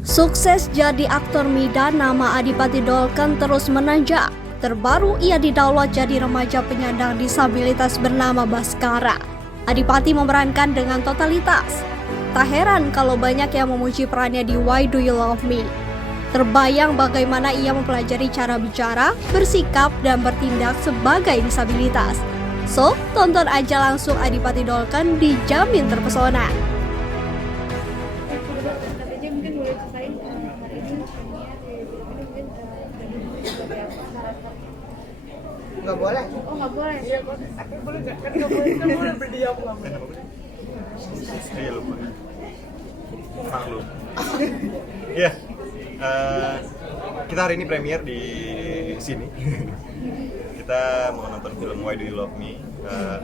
Sukses jadi aktor Mida, nama Adipati Dolken terus menanjak. Terbaru ia didaulat jadi remaja penyandang disabilitas bernama Baskara. Adipati memerankan dengan totalitas. Tak heran kalau banyak yang memuji perannya di Why Do You Love Me. Terbayang bagaimana ia mempelajari cara bicara, bersikap, dan bertindak sebagai disabilitas. So, tonton aja langsung Adipati Dolken, dijamin terpesona. Nggak boleh. Oh nggak boleh. Iya, tapi boleh nggak? Kan nggak boleh, kan boleh berdiam nggak boleh. Iya lupa. Maklum. Iya. Kita hari ini premier di sini. Kita mau nonton film Why Do You Love Me.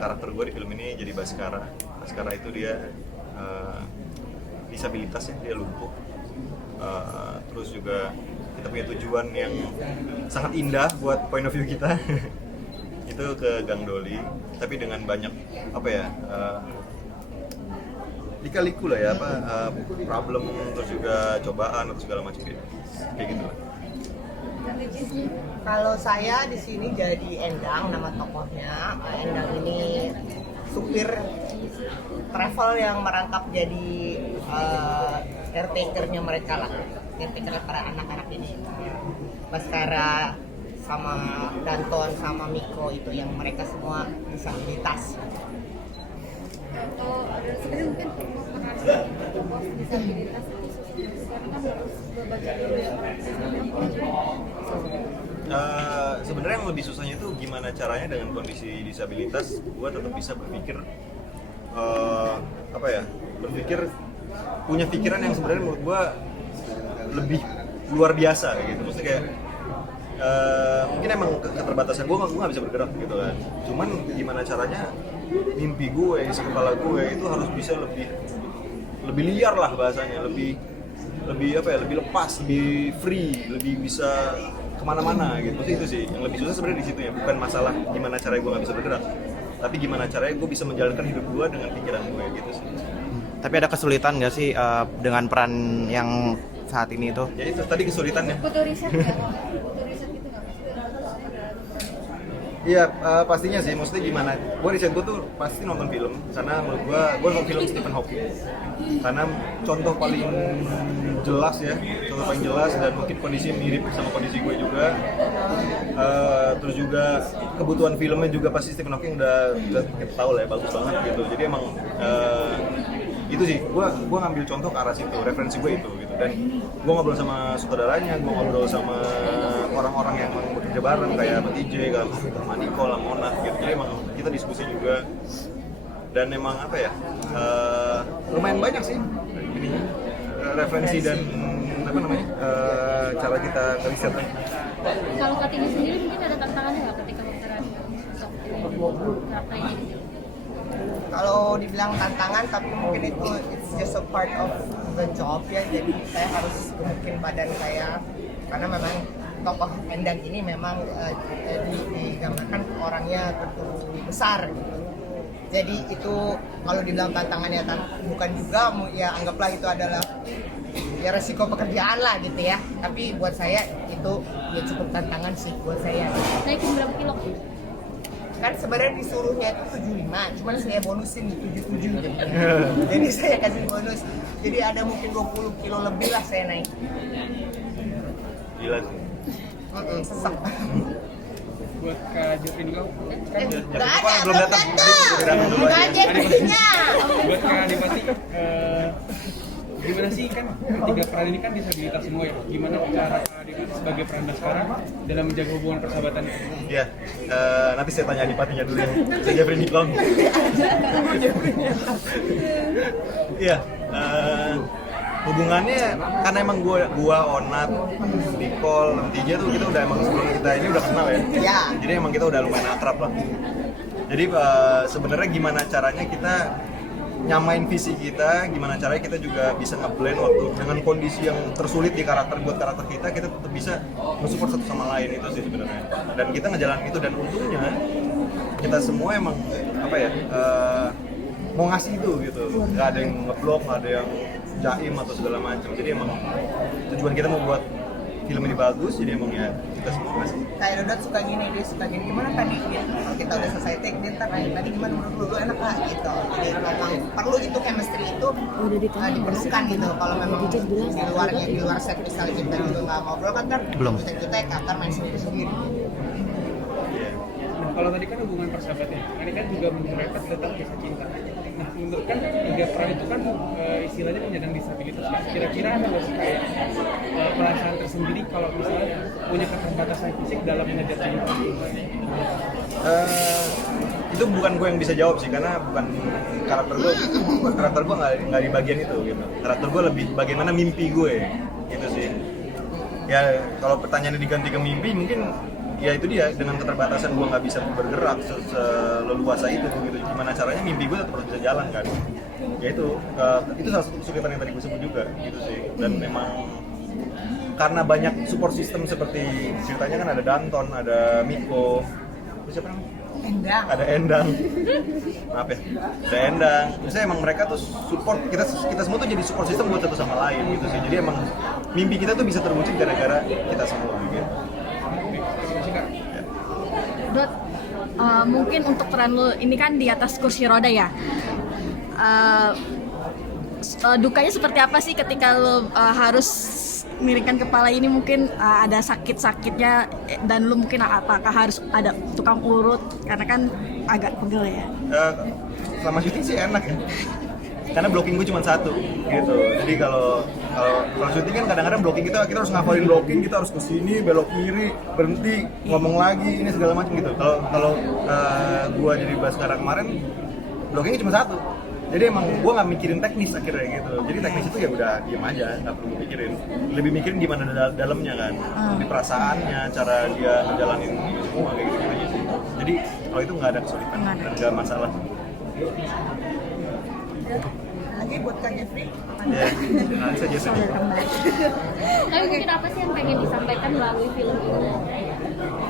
Karakter gue di film ini jadi Baskara. Baskara itu dia disabilitas ya, dia lumpuh. Terus juga kita punya tujuan yang sangat indah buat point of view kita. Itu ke Gang Doli, tapi dengan banyak apa ya, lika-liku lah ya, problem, terus juga cobaan atau segala macam gitu, kayak gitu lah. Kalau saya di sini jadi Endang, nama tokohnya. Endang ini supir travel yang merangkap jadi caretaker-nya mereka lah, caretaker para anak-anak ini. Baskara sama Danton sama Miko itu yang mereka semua disabilitas. Atau ada sebenarnya mungkin peran tokoh disabilitas itu karena kan harus berbagai Sebenarnya yang lebih susahnya itu gimana caranya dengan kondisi disabilitas gue tetap bisa berpikir berpikir punya pikiran yang sebenarnya menurut gue lebih luar biasa gitu. Maksudnya kayak mungkin emang keterbatasan gue nggak bisa bergerak gitu kan. Cuman gimana caranya mimpi gue, isi kepala gue itu harus bisa lebih liar lah bahasanya, lebih lepas, lebih free, lebih bisa kemana-mana gitu. Itu sih yang lebih susah sebenarnya di situ ya, bukan masalah gimana caranya gue nggak bisa bergerak, tapi gimana caranya gue bisa menjalankan hidup gue dengan pikiran gue gitu sih. Tapi ada kesulitan nggak sih dengan peran yang saat ini itu? Ya itu tadi kesulitannya. butuh riset nggak? Butuh riset gitu nggak? Iya, pastinya sih. Maksudnya gimana? Gue riset gue tuh pasti nonton film, karena menurut gue nonton film Stephen Hawking. Karena contoh paling jelas ya, contoh paling jelas dan mungkin kondisi mirip sama kondisi gue juga. Terus juga kebutuhan filmnya juga pasti Stephen Hawking udah kita tahu lah ya, bagus banget gitu. Jadi emang itu sih, gue ngambil contoh ke arah situ, referensi gue itu gitu. Dan gue ngobrol sama sutradaranya, gue ngobrol sama orang-orang yang bekerja bareng kayak Mbak TJ, sama Nicole, sama Mona gitu. Jadi emang kita diskusi juga. Dan emang apa ya, lumayan banyak sih ininya, referensi dan cara kita riset. Kalau Kartini sendiri mungkin ada tantangannya nggak ketika memperan karakternya gitu? Kalau dibilang tantangan, tapi mungkin itu it's just a part of the job ya. Jadi saya harus gemukin badan saya karena memang tokoh Endang ini memang digambarkan orangnya tentu besar gitu. Jadi itu kalau dibilang tantangannya bukan juga, ya anggaplah itu adalah ya resiko pekerjaan lah gitu ya. Tapi buat saya itu ya cukup tantangan sih buat saya. Naikin berapa kilo? Kan sebenarnya disuruhnya itu 75, cuman saya bonusin di 77 gitu. Jadi saya kasih bonus. Jadi ada mungkin 20 kilo lebih lah saya naik. Gila sih. Sesak. Buat Kak Jepin kau Enggak ada, belum datang. Enggak ada buktinya. buat Kak Adipati gimana sih, kan tiga peran ini kan disabilitas semua ya, gimana cara Kak Adipati sebagai peran Baskara dalam menjaga hubungan persahabatan itu? Iya, nanti saya tanya Adipatinya dulu ya. Saya Jeffrey Niklon. Iya, hubungannya karena emang gua Onat, Nicole, Tija tuh kita udah emang sebelum kita ini udah kenal ya. Iya. Jadi emang kita udah lumayan akrab lah. Jadi sebenarnya gimana caranya kita nyamain visi kita, gimana caranya kita juga bisa nge-blend waktu dengan kondisi yang tersulit di karakter kita tetap bisa mensupport satu sama lain, itu sih sebenarnya. Dan kita ngejalanin itu, dan untungnya kita semua emang mau ngasih itu gitu, nggak ada yang ngeblok, nggak ada yang jaim atau segala macam. Jadi emang tujuan kita mau buat film ini bagus, jadi emang ya kita semua ngasih. Kayak Dodot suka gini, dia suka gini, gimana tadi gitu. Kalau kita udah selesai take, dia ntar nanya, tadi gimana menurut lu enak gak gitu. Jadi memang perlu itu chemistry itu diperlukan gitu. Kalau memang di luar set misalnya kita juga nggak ngobrol kan ntar Belum. take itu take akan main sendiri. Nah, kalau tadi kan hubungan persahabatan, ini kan juga mereka tentang kisah cinta. Nah, menurut kan tiga peran itu kan istilahnya penyandang disabilitas. Kan? Kira-kira ada nggak sih kayak perasaan tersendiri kalau misalnya punya keterbatasan fisik dalam mengejar cinta? Itu bukan gue yang bisa jawab sih, karena bukan karakter gue nggak di bagian itu gitu. Karakter gue lebih bagaimana mimpi gue gitu sih. Ya kalau pertanyaannya diganti ke mimpi, mungkin ya itu dia, dengan keterbatasan gue nggak bisa bergerak seleluasa itu gitu. Gimana caranya mimpi gue tetap harus bisa jalan kan? Ya itu salah satu kesulitan yang tadi gue sebut juga gitu sih. Dan memang karena banyak support system seperti ceritanya kan ada Danton, ada Miko, terus siapa namanya? Endang. Ada Endang, maaf ya, ada Endang. Misalnya emang mereka tuh support kita semua tuh jadi support system buat satu sama lain gitu sih. Jadi emang mimpi kita tuh bisa terwujud gara-gara kita semua gitu. Dot, mungkin untuk peran lo ini kan di atas kursi roda ya. Dukanya seperti apa sih ketika lo harus miringkan kepala ini, mungkin ada sakit-sakitnya dan lo mungkin apakah harus ada tukang urut karena kan agak pegel ya. Selama syuting sih enak ya, karena blocking gue cuma satu gitu. Jadi kalau syuting kan kadang-kadang blocking kita harus ngafalin blocking, kita harus kesini, belok kiri, berhenti, ngomong lagi, ini segala macam gitu. Kalau gue jadi Baskara kemarin, blockingnya cuma satu. Jadi emang gue nggak mikirin teknis akhirnya gitu. Jadi teknis itu ya udah diem aja, nggak perlu gue pikirin. Lebih mikirin gimana dalamnya kan, di perasaannya, cara dia ngejalanin semua kayak gitu aja sih. Jadi kalau itu nggak ada kesulitan dan nggak masalah. Lagi buat Kak Jeffrey. Ya, nanti saja sih. Tapi mungkin apa sih yang pengen disampaikan melalui film ini?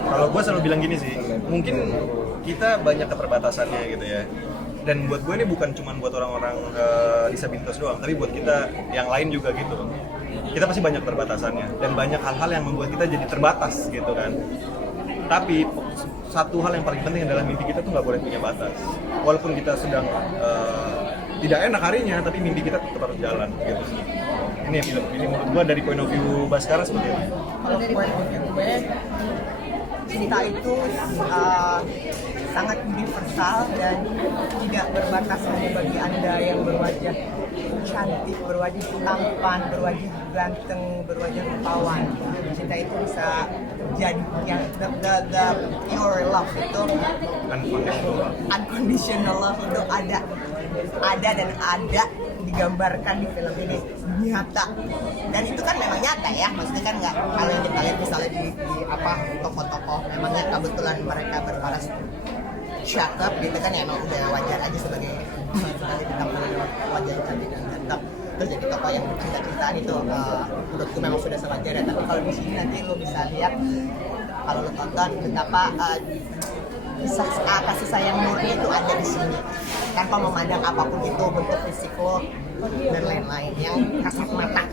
Kalau gue selalu bilang gini sih, mungkin kita banyak keterbatasannya gitu ya. Dan buat gue ini bukan cuma buat orang-orang disabilitas doang, tapi buat kita yang lain juga gitu. Kita pasti banyak keterbatasannya dan banyak hal-hal yang membuat kita jadi terbatas gitu kan. Tapi satu hal yang paling penting adalah mimpi kita tuh nggak boleh punya batas. Walaupun kita sedang tidak enak harinya, tapi mimpi kita tetap harus jalan gitu sih. Ini film ini menurut gue dari point of view Baskara seperti ini. Kalau point of view gue, cinta itu sangat universal dan tidak berbatas hanya bagi Anda yang berwajah cantik, berwajah tampan, berwajah ganteng, berwajah rupawan. Cinta itu bisa jadi yang the pure love itu, unconditional love itu ada dan ada digambarkan di film ini nyata, dan itu kan memang nyata ya, maksudnya kan nggak kalau yang kita lihat misalnya di apa tokoh-tokoh memangnya kebetulan mereka berparas shut up gitu kan ya, emang udah wajar aja sebagai bintang wajah cantik dan ganteng, terus jadi tokoh yang cinta-cintaan itu menurutku memang sudah sewajarnya. Tapi kalau di sini nanti lo bisa lihat kalau lo tonton betapa kasih sayang murni itu ada di sini tanpa memandang apapun itu bentuk fisik lo dan lain-lain yang kasat mata.